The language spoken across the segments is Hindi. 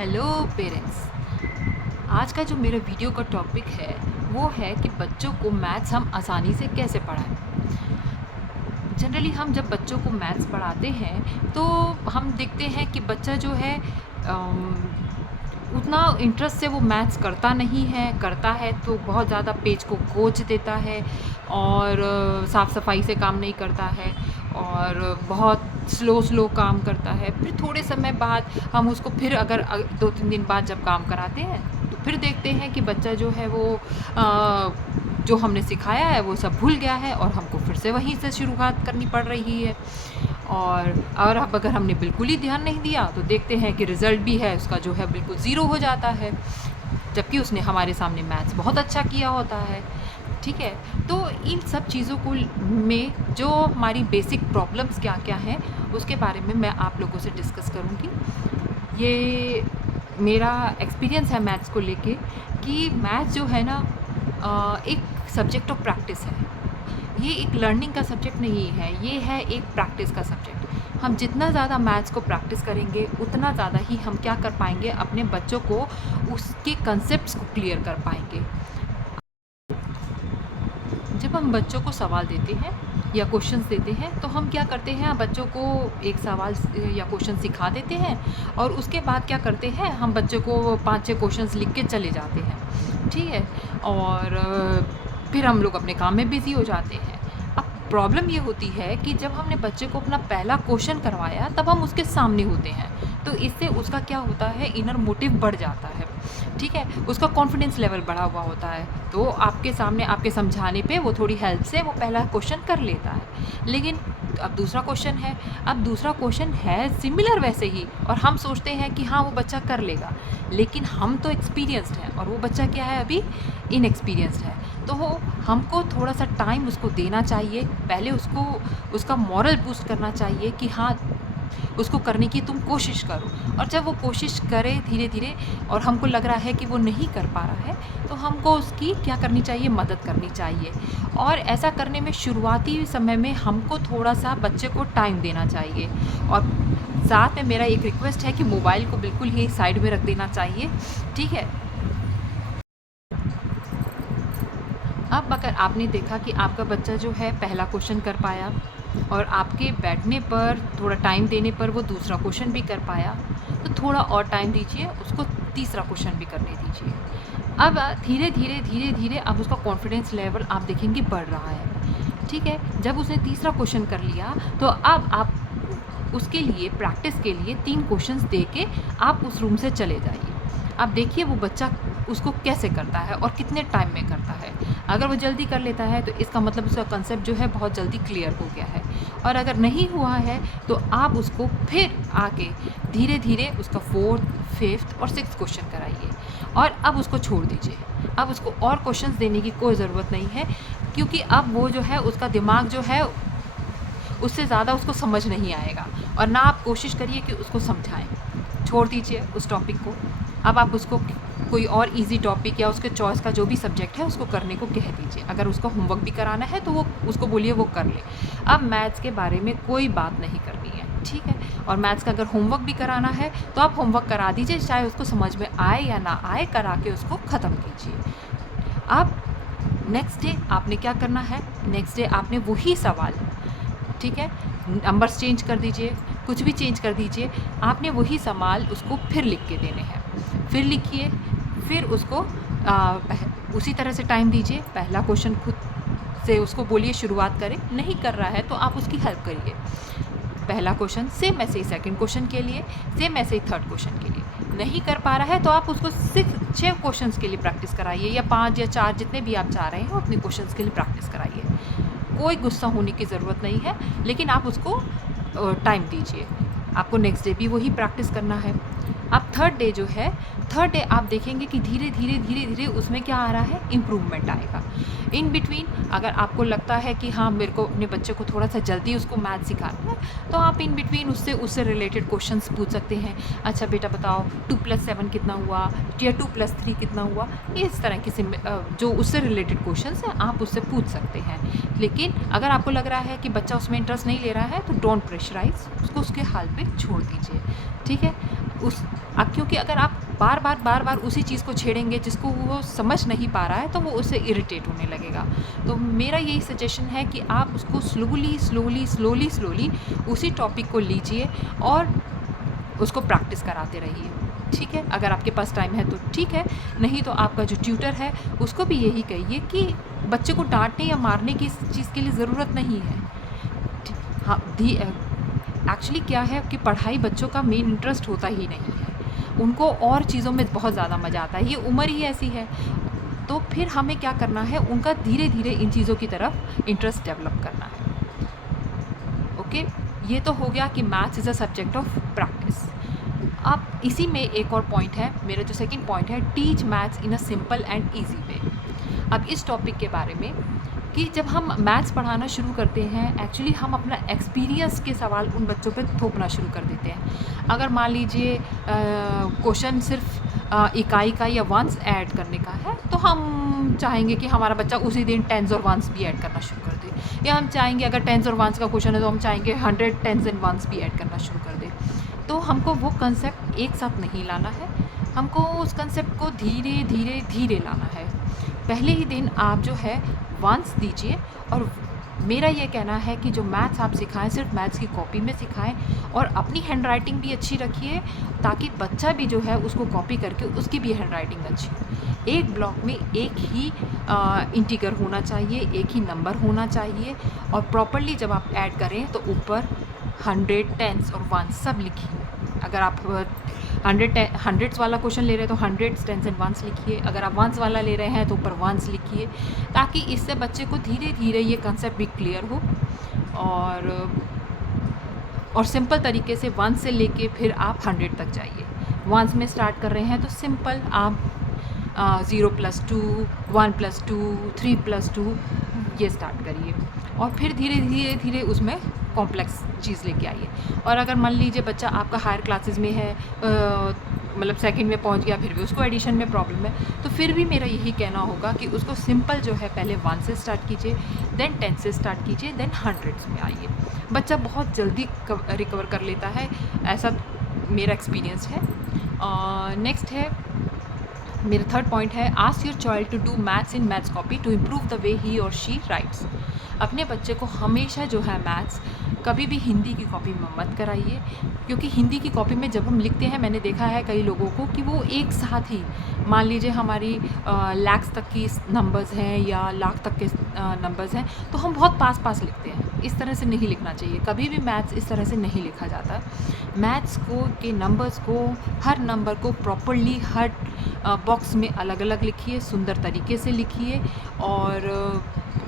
Hello parents. आज का जो मेरे वीडियो का टॉपिक है वो है कि बच्चों को मैथ्स हम आसानी से कैसे पढ़ाएं। जनरली हम जब बच्चों को मैथ्स पढ़ाते हैं तो हम देखते हैं कि बच्चा जो है उतना इंटरेस्ट से वो मैथ्स करता नहीं है, करता है तो बहुत ज़्यादा पेज को कोच देता है और साफ़ सफाई से काम नहीं करता है और बहुत स्लो काम करता है। फिर थोड़े समय बाद हम उसको फिर अगर 2-3 दिन बाद जब काम कराते हैं तो फिर देखते हैं कि बच्चा जो है वो जो हमने सिखाया है वो सब भूल गया है और हमको फिर से वहीं से शुरुआत करनी पड़ रही है। और अब अगर हमने बिल्कुल ही ध्यान नहीं दिया तो देखते हैं कि रिज़ल्ट भी है उसका जो है बिल्कुल ज़ीरो हो जाता है, जबकि उसने हमारे सामने मैथ्स बहुत अच्छा किया होता है। ठीक है, तो इन सब चीज़ों को में जो हमारी बेसिक प्रॉब्लम्स क्या-क्या हैं उसके बारे में मैं आप लोगों से डिस्कस करूँगी। ये मेरा एक्सपीरियंस है मैथ्स को लेके कि मैथ्स जो है ना एक सब्जेक्ट ऑफ प्रैक्टिस है। ये एक लर्निंग का सब्जेक्ट नहीं है, ये है एक प्रैक्टिस का सब्जेक्ट। हम जितना ज़्यादा मैथ्स को प्रैक्टिस करेंगे उतना ज़्यादा ही हम क्या कर पाएंगे, अपने बच्चों को उसके कंसेप्ट्स को क्लियर कर पाएंगे। जब हम बच्चों को सवाल देते हैं या क्वेश्चंस देते हैं तो हम क्या करते हैं, बच्चों को एक सवाल या क्वेश्चन सिखा देते हैं और उसके बाद क्या करते हैं, हम बच्चों को 5-6 क्वेश्चंस लिख के चले जाते हैं। ठीक है, और फिर हम लोग अपने काम में बिज़ी हो जाते हैं। अब प्रॉब्लम ये होती है कि जब हमने बच्चे को अपना पहला क्वेश्चन करवाया तब हम उसके सामने होते हैं, तो इससे उसका क्या होता है, इनर मोटिव बढ़ जाता है। ठीक है, उसका कॉन्फिडेंस लेवल बढ़ा हुआ होता है, तो आपके सामने आपके समझाने पे वो थोड़ी हेल्प से वो पहला क्वेश्चन कर लेता है। लेकिन अब दूसरा क्वेश्चन है, अब दूसरा क्वेश्चन है सिमिलर वैसे ही और हम सोचते हैं कि हाँ वो बच्चा कर लेगा, लेकिन हम तो एक्सपीरियंस्ड हैं और वो बच्चा क्या है, अभी इनएक्सपीरियंस्ड है। तो हमको थोड़ा सा टाइम उसको देना चाहिए, पहले उसको उसका मॉरल बूस्ट करना चाहिए कि हाँ उसको करने की तुम कोशिश करो, और जब वो कोशिश करे धीरे धीरे और हमको लग रहा है कि वो नहीं कर पा रहा है तो हमको उसकी क्या करनी चाहिए, मदद करनी चाहिए। और ऐसा करने में शुरुआती समय में हमको थोड़ा सा बच्चे को टाइम देना चाहिए, और साथ में मेरा एक रिक्वेस्ट है कि मोबाइल को बिल्कुल ही साइड में रख देना चाहिए। ठीक है, अब अगर आपने देखा कि आपका बच्चा जो है पहला क्वेश्चन कर पाया और आपके बैठने पर थोड़ा टाइम देने पर वो दूसरा क्वेश्चन भी कर पाया, तो थोड़ा और टाइम दीजिए, उसको तीसरा क्वेश्चन भी करने दीजिए। अब धीरे धीरे अब उसका कॉन्फिडेंस लेवल आप देखेंगे बढ़ रहा है। ठीक है, जब उसने तीसरा क्वेश्चन कर लिया तो अब आप उसके लिए प्रैक्टिस के लिए 3 क्वेश्चंस दे के आप उस रूम से चले जाइए। आप देखिए वो बच्चा उसको कैसे करता है और कितने टाइम में करता है। अगर वो जल्दी कर लेता है तो इसका मतलब उसका कंसेप्ट जो है बहुत जल्दी क्लियर हो गया है, और अगर नहीं हुआ है तो आप उसको फिर आके धीरे धीरे उसका 4th, 5th और 6th क्वेश्चन कराइए और अब उसको छोड़ दीजिए। अब उसको और क्वेश्चंस देने की कोई ज़रूरत नहीं है, क्योंकि अब वो जो है उसका दिमाग जो है उससे ज़्यादा उसको समझ नहीं आएगा, और ना आप कोशिश करिए कि उसको समझाएं। छोड़ दीजिए उस टॉपिक को। अब आप उसको कोई और इजी टॉपिक या उसके चॉइस का जो भी सब्जेक्ट है उसको करने को कह दीजिए। अगर उसको होमवर्क भी कराना है तो वो उसको बोलिए वो कर ले। अब मैथ्स के बारे में कोई बात नहीं करनी है, ठीक है। और मैथ्स का अगर होमवर्क भी कराना है तो आप होमवर्क करा दीजिए, चाहे उसको समझ में आए या ना आए, करा के उसको ख़त्म कीजिए। अब नेक्स्ट डे आपने क्या करना है, नेक्स्ट डे आपने वही सवाल, ठीक है, नंबर्स चेंज कर दीजिए, कुछ भी चेंज कर दीजिए, आपने वही सवाल उसको फिर लिख के देने हैं। फिर लिखिए, फिर उसको उसी तरह से टाइम दीजिए। पहला क्वेश्चन खुद से उसको बोलिए शुरुआत करें, नहीं कर रहा है तो आप उसकी हेल्प करिए। पहला क्वेश्चन सेम ऐसे ही सेकंड क्वेश्चन के लिए, सेम ऐसे ही थर्ड क्वेश्चन के लिए। नहीं कर पा रहा है तो आप उसको 6 क्वेश्चंस के लिए प्रैक्टिस कराइए, या 5 या 4 जितने भी आप चाह रहे हैं अपने क्वेश्चंस के लिए प्रैक्टिस कराइए। कोई गुस्सा होने की ज़रूरत नहीं है, लेकिन आप उसको टाइम दीजिए। आपको नेक्स्ट डे भी वही प्रैक्टिस करना है। अब थर्ड डे जो है, थर्ड डे आप देखेंगे कि धीरे धीरे उसमें क्या आ रहा है, इम्प्रूवमेंट आएगा। इन बिटवीन अगर आपको लगता है कि हाँ मेरे को अपने बच्चे को थोड़ा सा जल्दी उसको मैथ सिखाना है, तो आप इन बिटवीन उससे रिलेटेड क्वेश्चंस पूछ सकते हैं। अच्छा बेटा बताओ 2 + 7 कितना हुआ, या 2 + 3 कितना हुआ। इस तरह की जो उससे रिलेटेड क्वेश्चंस हैं आप उससे पूछ सकते हैं। लेकिन अगर आपको लग रहा है कि बच्चा उसमें इंटरेस्ट नहीं ले रहा है तो डोंट प्रेशराइज, उसको उसके हाल पे छोड़ दीजिए। ठीक है, क्योंकि अगर आप बार बार उसी चीज़ को छेड़ेंगे जिसको वो समझ नहीं पा रहा है, तो वो उससे इरिटेट होने लगेगा। तो मेरा यही सजेशन है कि आप उसको स्लोली उसी टॉपिक को लीजिए और उसको प्रैक्टिस कराते रहिए। ठीक है, अगर आपके पास टाइम है तो ठीक है, नहीं तो आपका जो ट्यूटर है उसको भी यही कहिए कि बच्चे को डांटने या मारने की इस चीज़ के लिए ज़रूरत नहीं है। हाँ, एक्चुअली क्या है कि पढ़ाई बच्चों का मेन इंटरेस्ट होता ही नहीं है, उनको और चीज़ों में बहुत ज़्यादा मज़ा आता है, ये उम्र ही ऐसी है। तो फिर हमें क्या करना है, उनका धीरे धीरे इन चीज़ों की तरफ इंटरेस्ट डेवलप करना है। ओके, ये तो हो गया कि maths is a subject of practice. अब इसी में एक और पॉइंट है, मेरा जो सेकंड पॉइंट है, teach maths in a simple and easy way. अब इस टॉपिक के बारे में कि जब हम मैथ्स पढ़ाना शुरू करते हैं, एक्चुअली हम अपना एक्सपीरियंस के सवाल उन बच्चों पे थोपना शुरू कर देते हैं। अगर मान लीजिए क्वेश्चन सिर्फ इकाई का या वंस ऐड करने का है, तो हम चाहेंगे कि हमारा बच्चा उसी दिन टेंस और वंस भी ऐड करना शुरू कर दे, या हम चाहेंगे अगर टेंस और वंस का क्वेश्चन है तो हम चाहेंगे 100 टेंस एंड वंस भी ऐड करना शुरू कर दे। तो हमको वो कंसेप्ट एक साथ नहीं लाना है, हमको उस कंसेप्ट को धीरे धीरे धीरे लाना है। पहले ही दिन आप जो है वंस दीजिए, और मेरा ये कहना है कि जो मैथ्स आप सिखाएं सिर्फ मैथ्स की कॉपी में सिखाएं, और अपनी हैंड राइटिंग भी अच्छी रखिए ताकि बच्चा भी जो है उसको कॉपी करके उसकी भी हैंड राइटिंग अच्छी हो। एक ब्लॉक में एक ही इंटीगर होना चाहिए, एक ही नंबर होना चाहिए, और प्रॉपरली जब आप ऐड करें तो ऊपर 100 टेंस और वंस सब लिखिए। अगर आप हंड्रेड्स वाला क्वेश्चन ले रहे हैं तो हंड्रेड्स टेंस एंड वंस लिखिए, अगर आप वंस वाला ले रहे हैं तो ऊपर वंस लिखिए, ताकि इससे बच्चे को धीरे धीरे ये कंसेप्ट भी क्लियर हो। और सिंपल तरीके से वंस से लेके फिर आप 100 तक जाइए। वंस में स्टार्ट कर रहे हैं तो सिंपल आप 0 + 2, 1 + 2, 3 + 2 ये स्टार्ट करिए, और फिर धीरे धीरे उसमें कॉम्प्लेक्स चीज़ लेके आइए। और अगर मान लीजिए बच्चा आपका हायर क्लासेस में है, मतलब सेकंड में पहुंच गया, फिर भी उसको एडिशन में प्रॉब्लम है, तो फिर भी मेरा यही कहना होगा कि उसको सिंपल जो है पहले 1 से स्टार्ट कीजिए, देन 10 से स्टार्ट कीजिए, देन 100 में आइए। बच्चा बहुत जल्दी रिकवर कर लेता है, ऐसा मेरा एक्सपीरियंस है। नेक्स्ट है, मेरा थर्ड पॉइंट है, ask your child to do maths in maths copy to improve the way he और शी राइट्स। अपने बच्चे को हमेशा जो है मैथ्स कभी भी हिंदी की कॉपी में मत कराइए, क्योंकि हिंदी की कॉपी में जब हम लिखते हैं, मैंने देखा है कई लोगों को कि वो एक साथ ही, मान लीजिए हमारी लाख्स तक की नंबर्स हैं या लाख तक के नंबर्स हैं, तो हम बहुत पास लिखते हैं। इस तरह से नहीं लिखना चाहिए, कभी भी मैथ्स इस तरह से नहीं लिखा जाता। मैथ्स को के नंबर्स को, हर नंबर को प्रॉपरली हर बॉक्स में अलग अलग लिखिए, सुंदर तरीके से लिखिए, और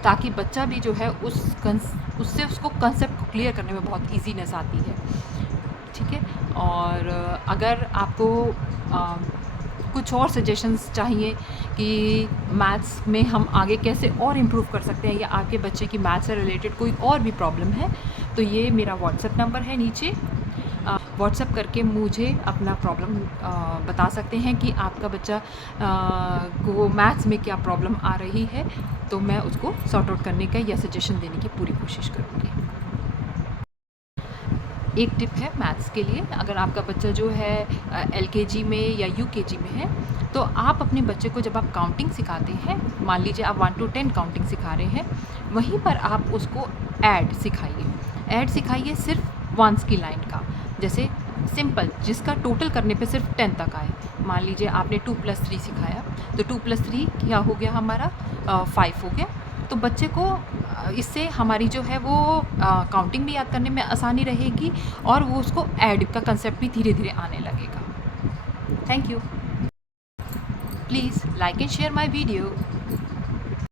ताकि बच्चा भी जो है उससे उसको कंसेप्ट को क्लियर करने में बहुत ईजीनेस आती है। ठीक है, और अगर आपको कुछ और सजेशंस चाहिए कि मैथ्स में हम आगे कैसे और इम्प्रूव कर सकते हैं, या आपके बच्चे की मैथ्स से रिलेटेड कोई और भी प्रॉब्लम है, तो ये मेरा व्हाट्सएप नंबर है नीचे। व्हाट्सएप करके मुझे अपना प्रॉब्लम बता सकते हैं कि आपका बच्चा को मैथ्स में क्या प्रॉब्लम आ रही है, तो मैं उसको सॉर्ट आउट करने का या सजेशन देने की पूरी कोशिश करूँगी। एक टिप है मैथ्स के लिए, अगर आपका बच्चा जो है LKG में या UKG में है, तो आप अपने बच्चे को जब आप काउंटिंग सिखाते हैं, मान लीजिए आप 1 to 10 काउंटिंग सिखा रहे हैं, वहीं पर आप उसको ऐड सिखाइए सिर्फ वंस की लाइन का, जैसे सिंपल जिसका टोटल करने पे सिर्फ 10 तक आए। मान लीजिए आपने 2 + 3 सिखाया, तो 2 + 3 क्या हो गया हमारा 5 हो गया। तो बच्चे को इससे हमारी जो है वो काउंटिंग भी याद करने में आसानी रहेगी, और वो उसको ऐड का कंसेप्ट भी धीरे धीरे आने लगेगा। Thank you. Please like and share my video.